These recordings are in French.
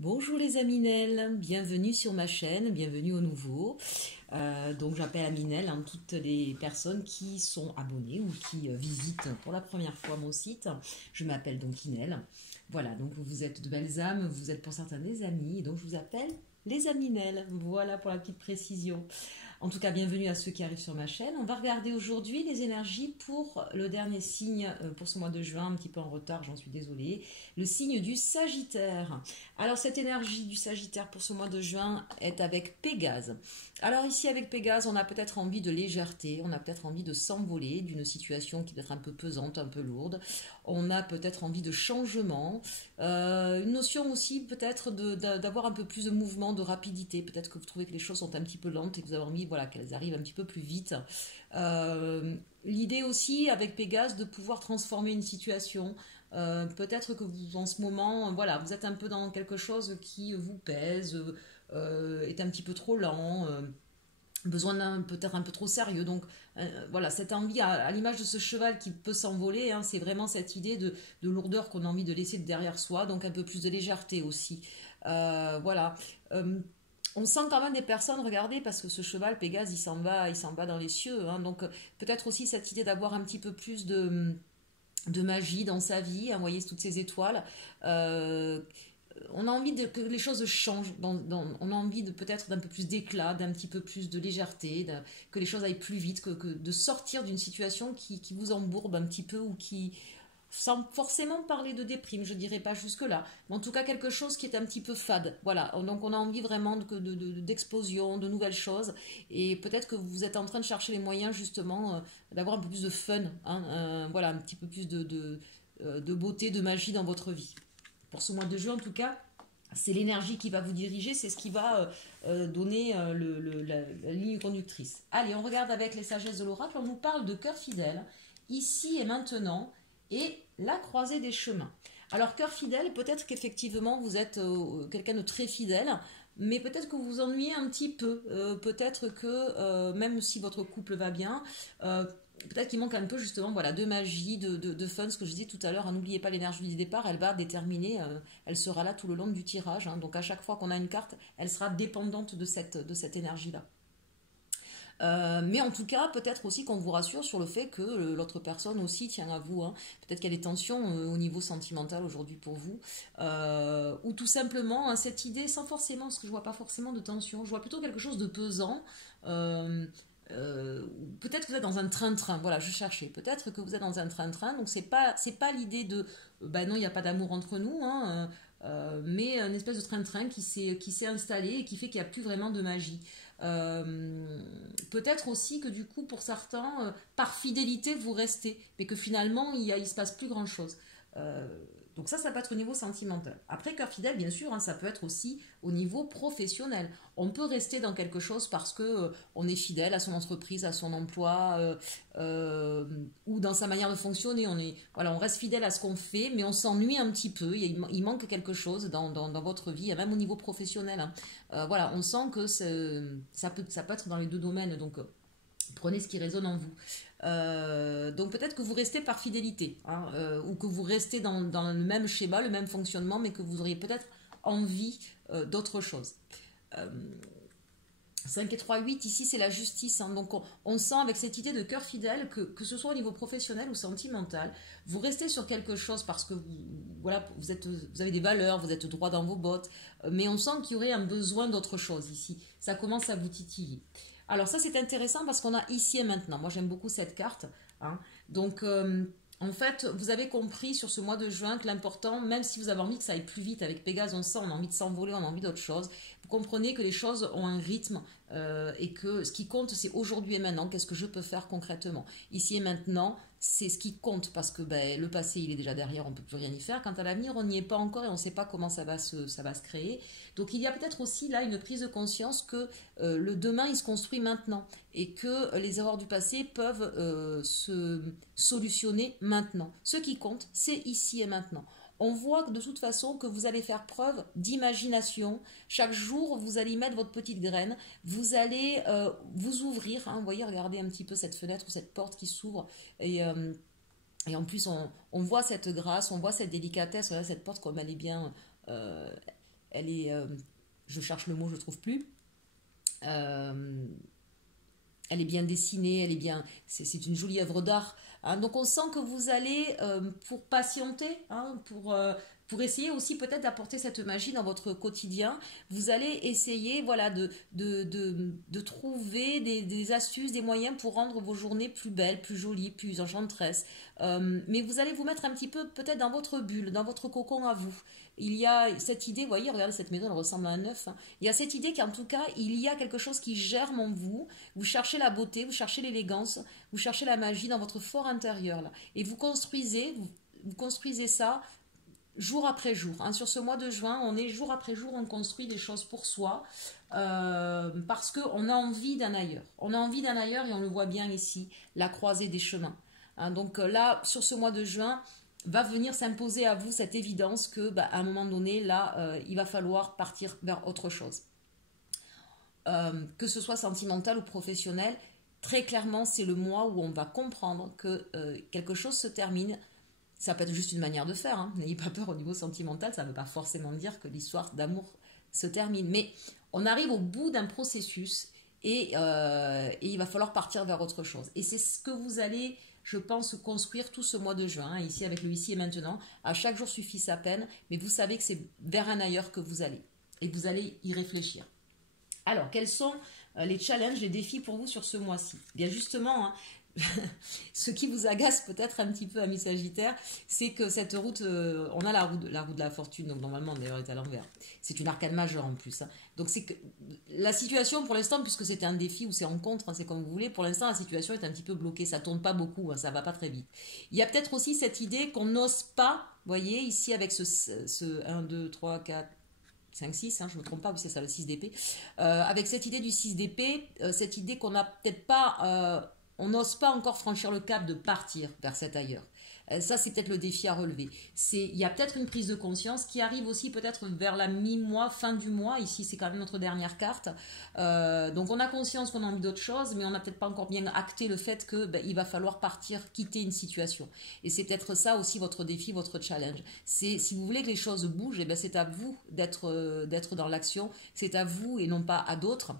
Bonjour les Aminelles, bienvenue sur ma chaîne, bienvenue au nouveau. Donc j'appelle Aminelle toutes les personnes qui sont abonnées ou qui visitent pour la première fois mon site. Je m'appelle donc Inel. Voilà, donc vous êtes de belles âmes, vous êtes pour certains des amis, donc je vous appelle les Aminelles. Voilà pour la petite précision. En tout cas, bienvenue à ceux qui arrivent sur ma chaîne. On va regarder aujourd'hui les énergies pour le dernier signe pour ce mois de juin, un petit peu en retard, j'en suis désolée. Le signe du Sagittaire. Alors, cette énergie du Sagittaire pour ce mois de juin est avec Pégase. Alors ici, avec Pégase, on a peut-être envie de légèreté, on a peut-être envie de s'envoler d'une situation qui peut être un peu pesante, un peu lourde. On a peut-être envie de changement. Une notion aussi peut-être d'avoir un peu plus de mouvement, de rapidité. Peut-être que vous trouvez que les choses sont un petit peu lentes et que vous avez envie qu'elles arrivent un petit peu plus vite. L'idée aussi avec Pégase de pouvoir transformer une situation. Peut-être que vous en ce moment, vous êtes un peu dans quelque chose qui vous pèse, est un petit peu trop lent. Besoin d'un peut-être un peu trop sérieux. Donc cette envie, à l'image de ce cheval qui peut s'envoler, c'est vraiment cette idée de lourdeur qu'on a envie de laisser derrière soi, donc un peu plus de légèreté aussi. On sent quand même des personnes, regardez, parce que ce cheval, Pégase, il s'en va dans les cieux. Donc peut-être aussi cette idée d'avoir un petit peu plus de magie dans sa vie, vous voyez toutes ces étoiles. On a envie que les choses changent, on a envie peut-être d'un peu plus d'éclat, d'un petit peu plus de légèreté, que les choses aillent plus vite, que de sortir d'une situation qui vous embourbe un petit peu ou qui, sans forcément parler de déprime, je dirais pas jusque-là, mais en tout cas quelque chose qui est un petit peu fade. Voilà, donc on a envie vraiment d'explosion, de nouvelles choses, et peut-être que vous êtes en train de chercher les moyens justement d'avoir un peu plus de fun, un petit peu plus de beauté, de magie dans votre vie. Pour ce mois de juin, en tout cas, c'est l'énergie qui va vous diriger, c'est ce qui va donner la ligne conductrice. Allez, on regarde avec les sagesses de l'oracle, on nous parle de cœur fidèle, ici et maintenant, et la croisée des chemins. Alors, cœur fidèle, peut-être qu'effectivement vous êtes quelqu'un de très fidèle, mais peut-être que vous vous ennuyez un petit peu. Peut-être que même si votre couple va bien, peut-être qu'il manque un peu justement de magie, de fun, ce que je disais tout à l'heure. N'oubliez pas l'énergie du départ, elle va déterminer, elle sera là tout le long du tirage. Donc à chaque fois qu'on a une carte, elle sera dépendante de cette énergie-là. Mais en tout cas, peut-être aussi qu'on vous rassure sur le fait que l'autre personne aussi tient à vous. Peut-être qu'il y a des tensions au niveau sentimental aujourd'hui pour vous. Ou tout simplement, cette idée, sans forcément, parce que je vois pas forcément de tension, je vois plutôt quelque chose de pesant. Peut-être que vous êtes dans un train-train, voilà, je cherchais. Peut-être que vous êtes dans un train-train, donc c'est pas l'idée de, non, il n'y a pas d'amour entre nous, mais une espèce de train-train qui s'est installé et qui fait qu'il n'y a plus vraiment de magie. Peut-être aussi que du coup pour certains par fidélité vous restez mais que finalement il se passe plus grand chose. Donc ça peut être au niveau sentimental. Après cœur fidèle bien sûr, ça peut être aussi au niveau professionnel. On peut rester dans quelque chose parce que on est fidèle à son entreprise, à son emploi ou dans sa manière de fonctionner. On reste fidèle à ce qu'on fait mais on s'ennuie un petit peu, il manque quelque chose dans votre vie, même au niveau professionnel. On sent que ça peut être dans les deux domaines, donc prenez ce qui résonne en vous. Donc peut-être que vous restez par fidélité, ou que vous restez dans le même schéma, le même fonctionnement, mais que vous auriez peut-être envie d'autre chose. 5 et 3, 8, ici c'est la justice. Donc on sent avec cette idée de cœur fidèle que ce soit au niveau professionnel ou sentimental, vous restez sur quelque chose parce que vous avez des valeurs, vous êtes droit dans vos bottes, mais on sent qu'il y aurait un besoin d'autre chose ici. Ça commence à vous titiller. Alors ça c'est intéressant parce qu'on a ici et maintenant. Moi j'aime beaucoup cette carte. Donc en fait, vous avez compris sur ce mois de juin que l'important, même si vous avez envie que ça aille plus vite avec Pégase, on a envie de s'envoler, on a envie d'autre chose, vous comprenez que les choses ont un rythme et que ce qui compte, c'est aujourd'hui et maintenant, qu'est-ce que je peux faire concrètement. Ici et maintenant, c'est ce qui compte parce que le passé, il est déjà derrière, on ne peut plus rien y faire. Quant à l'avenir, on n'y est pas encore et on ne sait pas comment ça va se créer. Donc il y a peut-être aussi là une prise de conscience que le demain, il se construit maintenant et que les erreurs du passé peuvent se solutionner maintenant. Ce qui compte, c'est ici et maintenant. On voit que de toute façon que vous allez faire preuve d'imagination. Chaque jour, vous allez mettre votre petite graine, vous allez vous ouvrir. Vous voyez, regardez un petit peu cette fenêtre ou cette porte qui s'ouvre. Et en plus, on voit cette grâce, on voit cette délicatesse, voilà, cette porte comme elle est bien elle est, je cherche le mot, je ne trouve plus. Euh, Elle est bien dessinée, elle est bien, c'est une jolie œuvre d'art. Hein. Donc on sent que vous allez, pour patienter, hein, pour essayer aussi peut-être d'apporter cette magie dans votre quotidien, vous allez essayer voilà, de trouver des astuces, des moyens pour rendre vos journées plus belles, plus jolies, plus enchanteresses. Mais vous allez vous mettre un petit peu peut-être dans votre bulle, dans votre cocon à vous. Il y a cette idée, vous voyez, regardez cette maison, elle ressemble à un œuf. Hein. Il y a cette idée qu'en tout cas, il y a quelque chose qui germe en vous. Vous cherchez la beauté, vous cherchez l'élégance, vous cherchez la magie dans votre fort intérieur. Là. Et vous construisez ça jour après jour. Hein. Sur ce mois de juin, on est jour après jour, on construit des choses pour soi parce qu'on a envie d'un ailleurs. On a envie d'un ailleurs et on le voit bien ici, la croisée des chemins. Hein. Donc là, sur ce mois de juin, va venir s'imposer à vous cette évidence que, bah, à un moment donné, là, il va falloir partir vers autre chose. Que ce soit sentimental ou professionnel, très clairement, c'est le mois où on va comprendre que quelque chose se termine. Ça peut être juste une manière de faire, hein. N'ayez pas peur au niveau sentimental, ça ne veut pas forcément dire que l'histoire d'amour se termine. Mais on arrive au bout d'un processus et il va falloir partir vers autre chose. Et c'est ce que vous allez, je pense, construire tout ce mois de juin, hein, ici avec le ici et maintenant. À chaque jour suffit sa peine, mais vous savez que c'est vers un ailleurs que vous allez. Et vous allez y réfléchir. Alors, quels sont les challenges, les défis pour vous sur ce mois-ci? Bien justement, hein, ce qui vous agace peut-être un petit peu, amis Sagittaires, c'est que cette route, on a la roue de la fortune, donc normalement d'ailleurs elle est à l'envers. C'est une arcane majeure en plus. Hein. Donc c'est que la situation pour l'instant, puisque c'était un défi ou c'est rencontre, hein, c'est comme vous voulez, pour l'instant la situation est un petit peu bloquée, ça tourne pas beaucoup, hein, ça va pas très vite. Il y a peut-être aussi cette idée qu'on n'ose pas, vous voyez, ici avec ce 1, 2, 3, 4, 5, 6, hein, je ne me trompe pas, oui, c'est ça, le 6 d'épée. Avec cette idée du 6 d'épée, cette idée qu'on n'a peut-être pas, on n'ose pas encore franchir le cap de partir vers cet ailleurs. Ça, c'est peut-être le défi à relever. Il y a peut-être une prise de conscience qui arrive aussi peut-être vers la mi-mois, fin du mois. Ici, c'est quand même notre dernière carte. Donc, on a conscience qu'on a envie d'autre chose, mais on n'a peut-être pas encore bien acté le fait que il va falloir partir, quitter une situation. Et c'est peut-être ça aussi votre défi, votre challenge. C'est si vous voulez que les choses bougent, c'est à vous d'être dans l'action. C'est à vous et non pas à d'autres.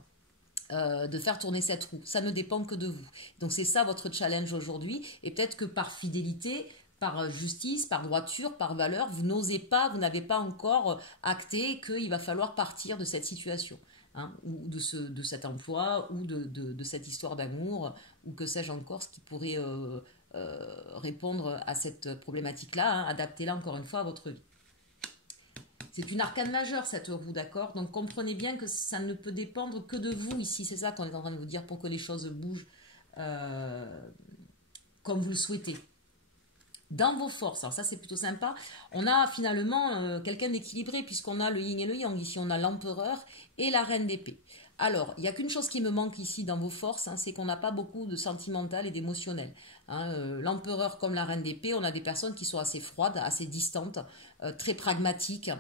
De faire tourner cette roue. Ça ne dépend que de vous. Donc c'est ça votre challenge aujourd'hui. Et peut-être que par fidélité, par justice, par droiture, par valeur, vous n'osez pas, vous n'avez pas encore acté qu'il va falloir partir de cette situation. Hein, ou de cet emploi, ou de cette histoire d'amour, ou que sais-je encore, ce qui pourrait répondre à cette problématique-là, hein, adaptez-la encore une fois à votre vie. C'est une arcane majeure cette roue, d'accord? Donc comprenez bien que ça ne peut dépendre que de vous ici. C'est ça qu'on est en train de vous dire pour que les choses bougent comme vous le souhaitez. Dans vos forces, alors ça c'est plutôt sympa, on a finalement quelqu'un d'équilibré puisqu'on a le yin et le yang. Ici on a l'empereur et la reine d'épée. Alors, il n'y a qu'une chose qui me manque ici dans vos forces, hein, c'est qu'on n'a pas beaucoup de sentimental et d'émotionnel. Hein, l'empereur comme la reine d'épée, on a des personnes qui sont assez froides, assez distantes, très pragmatiques.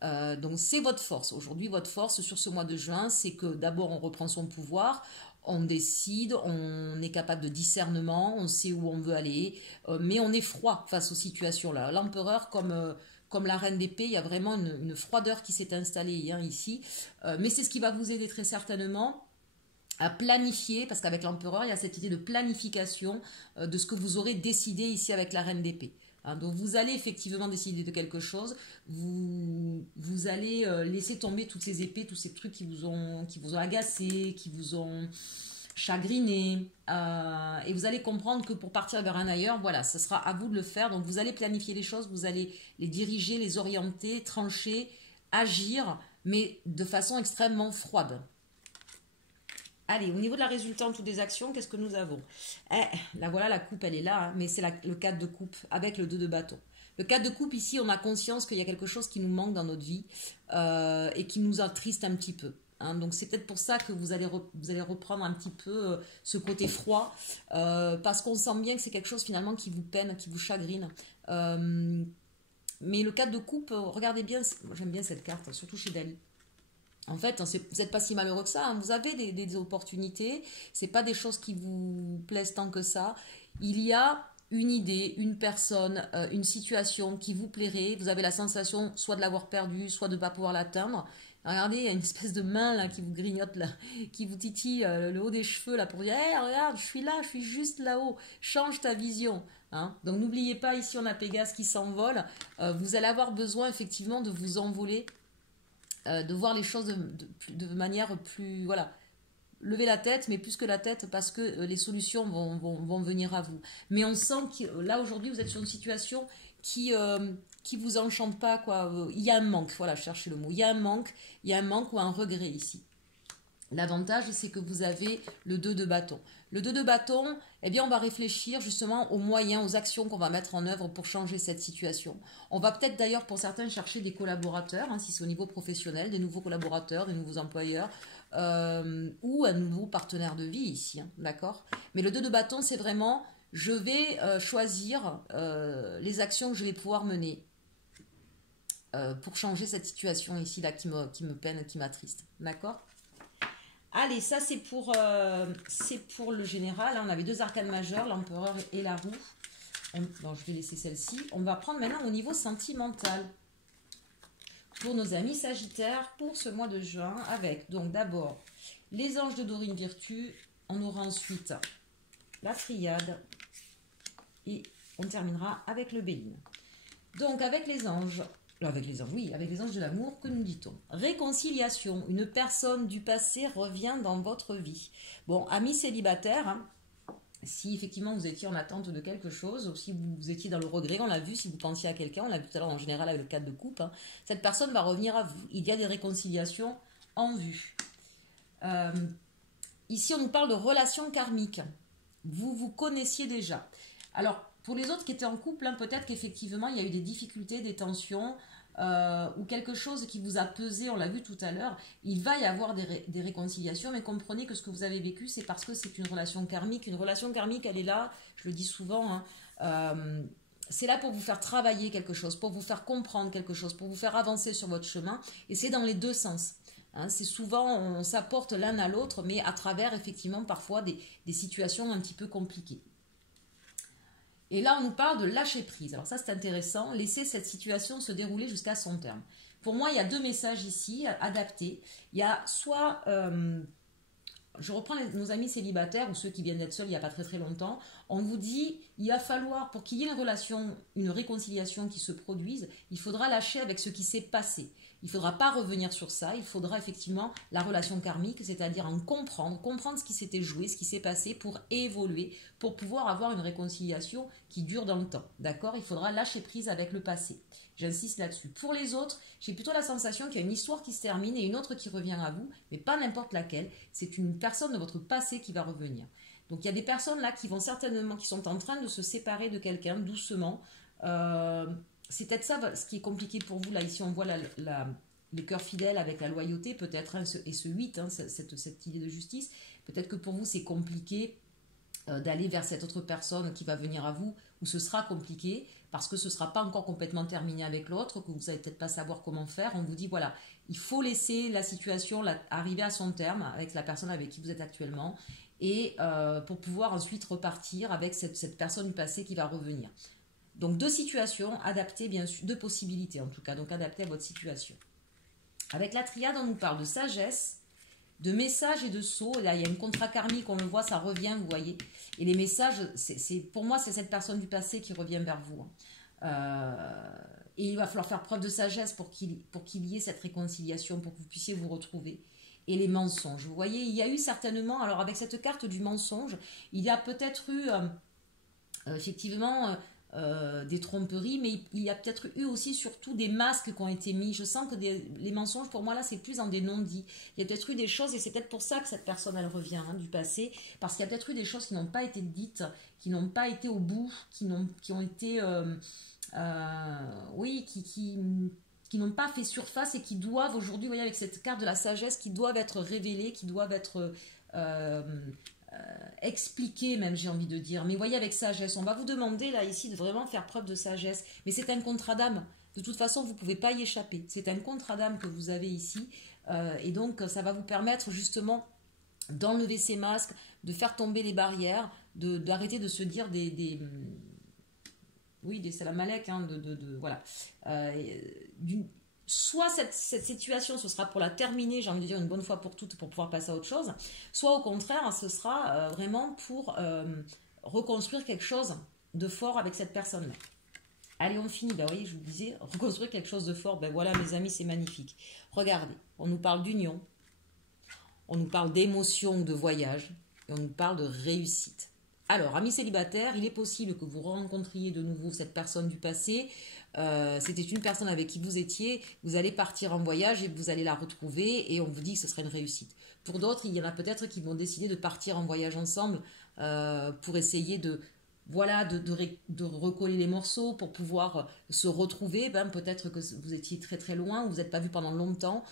Donc c'est votre force. Aujourd'hui, votre force sur ce mois de juin, c'est que d'abord on reprend son pouvoir, on décide, on est capable de discernement, on sait où on veut aller, mais on est froid face aux situations-là. L'empereur comme la reine d'épée, il y a vraiment une froideur qui s'est installée hein, ici, mais c'est ce qui va vous aider très certainement à planifier, parce qu'avec l'empereur, il y a cette idée de planification de ce que vous aurez décidé ici avec la reine d'épée. Hein, donc vous allez effectivement décider de quelque chose, vous allez laisser tomber toutes ces épées, tous ces trucs qui vous ont agacé, qui vous ont chagriné, et vous allez comprendre que pour partir vers un ailleurs, voilà, ce sera à vous de le faire. Donc vous allez planifier les choses, vous allez les diriger, les orienter, trancher, agir, mais de façon extrêmement froide. Allez, au niveau de la résultante ou des actions, qu'est-ce que nous avons? Là, voilà, la coupe, elle est là, hein, mais c'est le 4 de coupe avec le 2 de bâton. Le 4 de coupe, ici, on a conscience qu'il y a quelque chose qui nous manque dans notre vie et qui nous attriste un petit peu. Hein. Donc, c'est peut-être pour ça que vous allez reprendre un petit peu ce côté froid parce qu'on sent bien que c'est quelque chose finalement qui vous peine, qui vous chagrine. Mais le 4 de coupe, regardez bien, moi j'aime bien cette carte, surtout chez Dali. En fait, vous n'êtes pas si malheureux que ça. Hein. Vous avez des opportunités. C'est pas des choses qui vous plaisent tant que ça. Il y a une idée, une personne, une situation qui vous plairait. Vous avez la sensation soit de l'avoir perdue, soit de ne pas pouvoir l'atteindre. Regardez, il y a une espèce de main là qui vous grignote, là, qui vous titille le haut des cheveux là pour dire hey, regarde, je suis là, je suis juste là-haut, change ta vision. Hein. Donc n'oubliez pas, ici on a Pégase qui s'envole. Vous allez avoir besoin effectivement de vous envoler, de voir les choses de manière plus. Voilà. Levez la tête, mais plus que la tête, parce que les solutions vont venir à vous. Mais on sent que là, aujourd'hui, vous êtes sur une situation qui vous enchante pas, quoi. Il y a un manque, voilà, cherchez le mot. Il y a un manque ou un regret ici. L'avantage, c'est que vous avez le 2 de bâton. Le 2 de bâton, eh bien, on va réfléchir justement aux moyens, aux actions qu'on va mettre en œuvre pour changer cette situation. On va peut-être d'ailleurs, pour certains, chercher des collaborateurs, hein, si c'est au niveau professionnel, des nouveaux collaborateurs, des nouveaux employeurs, ou un nouveau partenaire de vie ici, hein, d'accord? Mais le 2 de bâton, c'est vraiment, je vais choisir les actions que je vais pouvoir mener pour changer cette situation ici, là, qui me peine, qui m'attriste, d'accord? Allez, ça c'est pour le général. On avait 2 arcanes majeures, l'empereur et la roue. Bon, je vais laisser celle-ci. On va prendre maintenant au niveau sentimental. Pour nos amis Sagittaires, pour ce mois de juin, avec donc d'abord les anges de Dorine Virtue. On aura ensuite la triade. Et on terminera avec le Béline. Donc avec les anges... Avec les anges, oui, avec les anges de l'amour, que nous dit-on? Réconciliation. Une personne du passé revient dans votre vie. Bon, amis célibataires, hein, si effectivement vous étiez en attente de quelque chose, ou si vous étiez dans le regret, on l'a vu, si vous pensiez à quelqu'un, on l'a vu tout à l'heure en général avec le 4 de coupe, hein, cette personne va revenir à vous. Il y a des réconciliations en vue. Ici, on nous parle de relations karmiques. Vous vous connaissiez déjà. Alors, pour les autres qui étaient en couple, hein, peut-être qu'effectivement, il y a eu des difficultés, des tensions, ou quelque chose qui vous a pesé, on l'a vu tout à l'heure. Il va y avoir des réconciliations, mais comprenez que ce que vous avez vécu, c'est parce que c'est une relation karmique. Une relation karmique, elle est là, je le dis souvent, hein, c'est là pour vous faire travailler quelque chose, pour vous faire comprendre quelque chose, pour vous faire avancer sur votre chemin, et c'est dans les deux sens. Hein, c'est souvent, on s'apporte l'un à l'autre, mais à travers, effectivement, parfois des situations un petit peu compliquées. Et là, on nous parle de lâcher prise. Alors ça, c'est intéressant. Laisser cette situation se dérouler jusqu'à son terme. Pour moi, il y a 2 messages ici adaptés. Il y a soit, je reprends nos amis célibataires ou ceux qui viennent d'être seuls il n'y a pas très très longtemps. On vous dit, il va falloir, pour qu'il y ait une relation, une réconciliation qui se produise, il faudra lâcher avec ce qui s'est passé. Il ne faudra pas revenir sur ça, il faudra effectivement la relation karmique, c'est-à-dire en comprendre ce qui s'était joué, ce qui s'est passé pour évoluer, pour pouvoir avoir une réconciliation qui dure dans le temps. D'accord? Il faudra lâcher prise avec le passé. J'insiste là-dessus. Pour les autres, j'ai plutôt la sensation qu'il y a une histoire qui se termine et une autre qui revient à vous, mais pas n'importe laquelle. C'est une personne de votre passé qui va revenir. Donc il y a des personnes là qui vont certainement, qui sont en train de se séparer de quelqu'un doucement. C'est peut-être ça ce qui est compliqué pour vous. Là, ici, on voit le cœur fidèle avec la loyauté, peut-être, hein, et ce 8, hein, cette idée de justice. Peut-être que pour vous, c'est compliqué d'aller vers cette autre personne qui va venir à vous, ou ce sera compliqué, parce que ce ne sera pas encore complètement terminé avec l'autre, que vous n'allez peut-être pas savoir comment faire. On vous dit, voilà, il faut laisser la situation arriver à son terme avec la personne avec qui vous êtes actuellement, et pour pouvoir ensuite repartir avec cette personne du passé qui va revenir. Donc 2 situations adaptées, bien sûr, 2 possibilités en tout cas, donc adaptées à votre situation. Avec la triade, on nous parle de sagesse, de messages et de sauts. Là, il y a une contrat karmique, on le voit, ça revient, vous voyez. Et les messages, pour moi, c'est cette personne du passé qui revient vers vous. Et il va falloir faire preuve de sagesse pour qu'il y ait cette réconciliation, pour que vous puissiez vous retrouver. Et les mensonges. Vous voyez, il y a eu certainement, alors avec cette carte du mensonge, il y a peut-être eu, effectivement... des tromperies, mais il y a peut-être eu aussi surtout des masques qui ont été mis. Je sens que les mensonges, pour moi, là, c'est plus en des non-dits. Il y a peut-être eu des choses, et c'est peut-être pour ça que cette personne, elle revient du passé, parce qu'il y a peut-être eu des choses qui n'ont pas été dites, qui n'ont pas été au bout, qui ont été... oui, qui n'ont pas fait surface et qui doivent aujourd'hui, vous voyez, avec cette carte de la sagesse, qui doivent être révélées, qui doivent être... expliquer même, j'ai envie de dire, mais voyez, avec sagesse, on va vous demander là ici de vraiment faire preuve de sagesse, mais c'est un contrat d'âme, de toute façon vous ne pouvez pas y échapper, c'est un contrat d'âme que vous avez ici, et donc ça va vous permettre justement d'enlever ces masques, de faire tomber les barrières, d'arrêter de se dire Oui, c'est la Malek, hein, voilà. Euh, soit cette situation, ce sera pour la terminer, j'ai envie de dire une bonne fois pour toutes, pour pouvoir passer à autre chose, soit au contraire, ce sera vraiment pour reconstruire quelque chose de fort avec cette personne-là. Allez, on finit. Ben oui, je vous disais, reconstruire quelque chose de fort. Ben voilà, mes amis, c'est magnifique. Regardez, on nous parle d'union, on nous parle d'émotion, de voyage, et on nous parle de réussite. Alors, amis célibataires, il est possible que vous rencontriez de nouveau cette personne du passé. C'était une personne avec qui vous étiez. Vous allez partir en voyage et vous allez la retrouver et on vous dit que ce serait une réussite. Pour d'autres, il y en a peut-être qui vont décider de partir en voyage ensemble pour essayer de recoller les morceaux pour pouvoir se retrouver. Ben, peut-être que vous étiez très très loin, ou vous n'êtes pas vu pendant longtemps,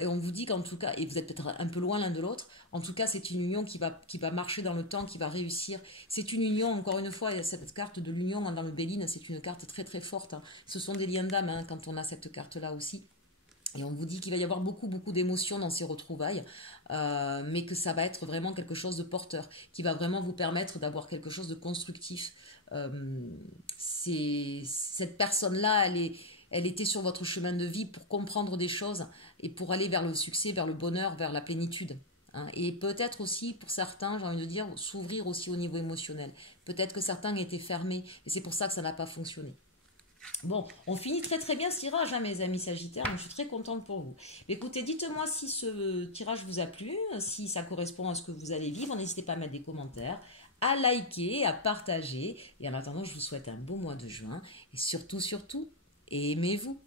et on vous dit qu'en tout cas, et vous êtes peut-être un peu loin l'un de l'autre, en tout cas c'est une union qui va marcher dans le temps, qui va réussir. C'est une union, encore une fois, cette carte de l'union dans le Béline, c'est une carte très très forte. Hein. Ce sont des liens d'âme hein, quand on a cette carte-là aussi. Et on vous dit qu'il va y avoir beaucoup, beaucoup d'émotions dans ces retrouvailles, mais que ça va être vraiment quelque chose de porteur, qui va vraiment vous permettre d'avoir quelque chose de constructif. Cette personne-là, elle était sur votre chemin de vie pour comprendre des choses et pour aller vers le succès, vers le bonheur, vers la plénitude. Hein. Et peut-être aussi, pour certains, j'ai envie de dire, s'ouvrir aussi au niveau émotionnel. Peut-être que certains étaient fermés et c'est pour ça que ça n'a pas fonctionné. Bon, on finit très très bien ce tirage, hein, mes amis Sagittaires, donc je suis très contente pour vous. Mais écoutez, dites-moi si ce tirage vous a plu, si ça correspond à ce que vous allez vivre, n'hésitez pas à mettre des commentaires, à liker, à partager. Et en attendant, je vous souhaite un beau mois de juin et surtout, surtout, aimez-vous.